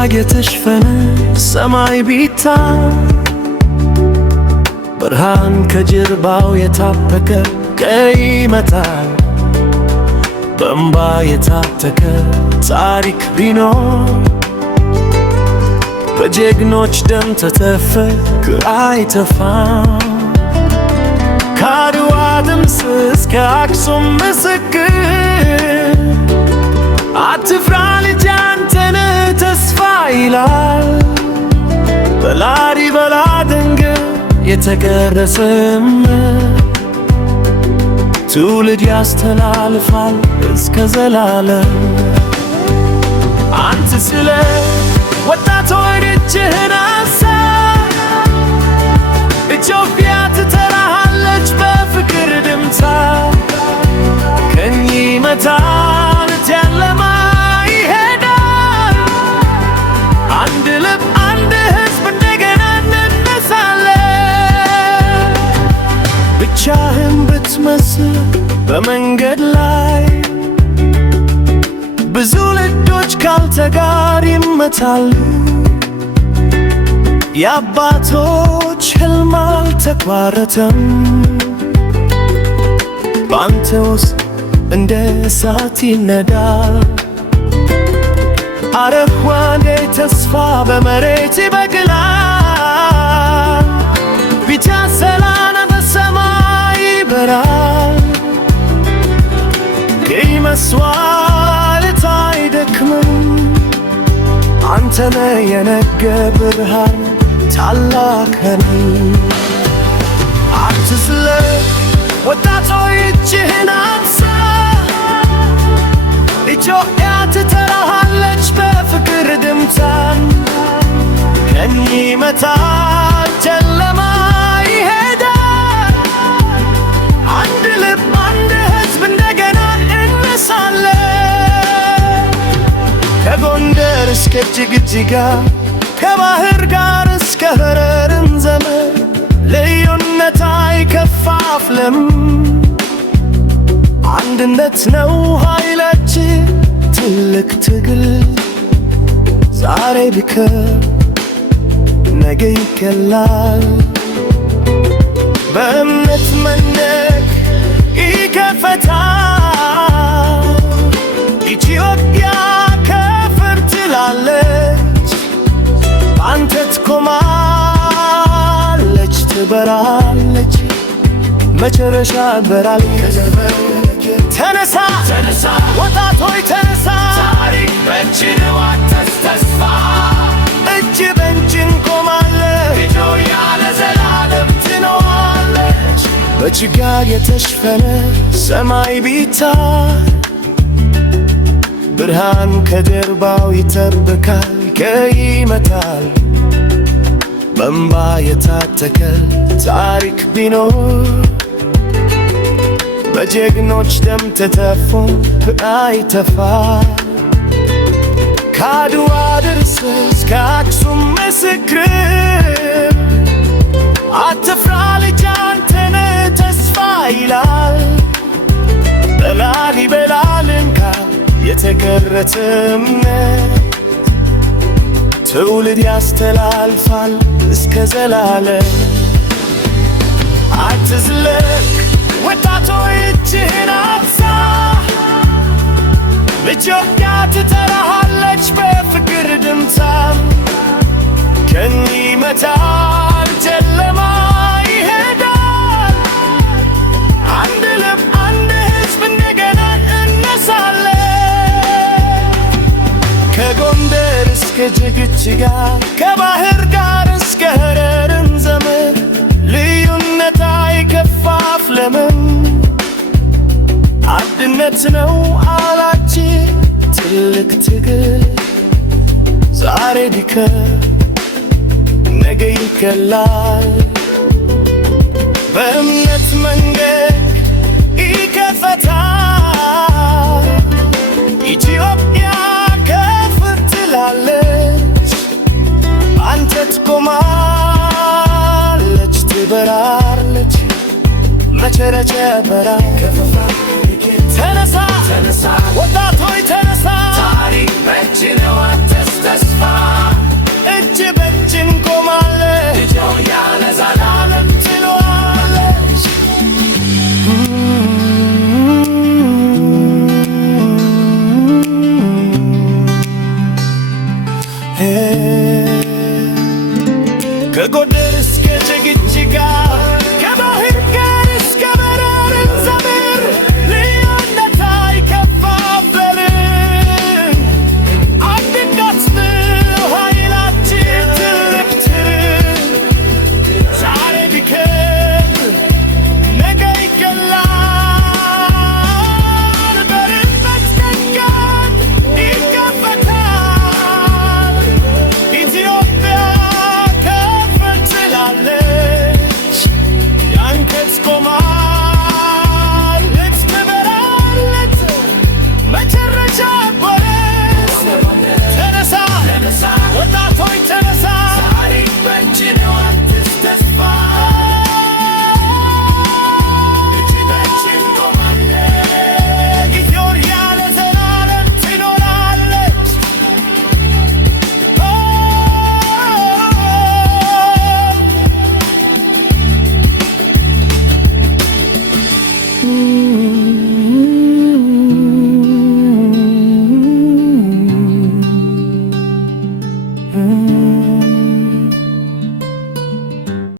በጭጋግ የተሸፈነ ሰማይ ቢታይ ብርሃን ከጀርባው የታበቀ ቀይ መጣል በእንባ የታተከ ታሪክ ቢኖር በጀግኖች ደም ተተፈከ አይጠፋም። ከአድዋ ድምፅ እስከ አክሱም ምስክር አትፍራ ልጅ አንተነህ ተስፋ ይላል። በላሊበላ ድንጋይ የተቀረጸ ትውልድ ያስተላልፋል እስከ ዘላለም። አንተ ስለ ወጣቶች እጅህን አንሳ፣ ኢትዮጵያ ትጠራሃለች በፍቅር ድምፃ። ቀኝ ይመታል ጨለማ ይሄዳል፣ አንድ ልብ አንድ ሕዝብ እንደገና እንነሳለን። ብቻህን ብትመስል በመንገድ ላይ ብዙ ልጆች ካንተ ጋር ይመታሉ። የአባቶች ሕልም አልተቋረጠም፣ በአንተ ውስጥ እንደ እሳት ይነዳል። አረንጓዴ ተስፋ በመሬት ይበቅላል፣ ቢጫ ሰላም በሰማይ ይበራል። ቀይ መስዋዕት አይደክምም፣ አንተ ነህ የነገ ብርሃን ታላቅ ሕልም። አትዝለል ወጣቶች እጅህን አንሳ፣ ኢትዮጵያ ትጠራሃለች በፍቅር ድምፃ። ቀኝ ይመታል ጨለማ ይሄዳል፣ አንድ ልብ አንድ ሕዝብ እንደገና እንነሳለን። ከጎንደር እስከ ጅግጅጋ ከባህር ጋር እስከ ሐረርን ዘመን ልዩነት አይከፋፍልም፣ አንድነት ነው ኃይላችን። ትልቅ ትግል ዛሬ ቢከብድ ነገ ይቀላል። በእምነት መነክ ይከፈታል፣ ኢትዮጵያ ከፍር ትላለች። በአንተ ትቆማለች ትበራለች፣ መጨረሻ በራል። ተነሳ ተነሳ ወጣቶች ተነሳ፣ ታሪክ በእጅ ነው አትስ ተስፋ። እጅ በእጅ እንቆማለን፣ ኢትዮጵያ ለዘላለም ትኖራለች። በጭጋግ የተሸፈነ ሰማይ ቢታይ ብርሃን ከጀርባው ይጠብቃል። ቀይ ይመታል በእንባ የታተከ ታሪክ ቢኖር በጀግኖች ደም ተተፎ አይጠፋም። ከአድዋ ድረስ እስከ አክሱም ምስክር አትፍራ ልጅ አንተነህ ተስፋ ይላል። በላሊበላ ድንጋይ የተቀረጸ እምነት ትውልድ ያስተላልፋል እስከ ዘላለም። አትዝለቅ ወጣቶች እጅህን አንሳ፣ ኢትዮጵያ ትጠራሃለች በፍቅር ድምፃ። ቀኝ ይመታል ጨለማ ይሄዳል፣ አንድ ልብ አንድ ሕዝብ እንደገና እንነሳለን። ከጎንደር እስከ ጅግጅጋ ከባህር ጋር እስከ ሐረርን ዘመን ልዩነት አይከፋፍልም፣ አንድነት ነው ዓላማችን። ትልቅ ትግል ዛሬ ቢከብድ ነገ ይቀላል። በእምነት መንገድ ይከፈታል፣ ኢትዮጵያ ከፍር ትላለች። አንተ ትቆማለች ትበራለች፣ መጨረሻ በራል። ተነሳ ተነሳ ወጣቶች ተነሳ፣ ታሪክ በእጅ ነው አትስ ተስፋ እጅ በእጅ እንቆማለን ኢትዮጵያ ለዘላለም ትኖራለች። ከጎንደር እስከ ጅግጅጋ ከባህር ጋር እስከ በረር እንዘምር ልዩነት አይከፋፍለን አንድነት ነው ኃይላችን ትልቅ ዛሬ ቢከብር ነገ ይገላል በርበት ደጋን ይከፈታል ኢትዮጵያ ያንከት ቆማለች ትበራለች መጨረሻ በረስ ተነሳ ወጣቶች ተነሳ ታሪክ በእጅ ነው አዲስ ተስፋ እጅ በእጅ እንቆማለን ኢትዮጵያ ለዘላለም ትኖራለች።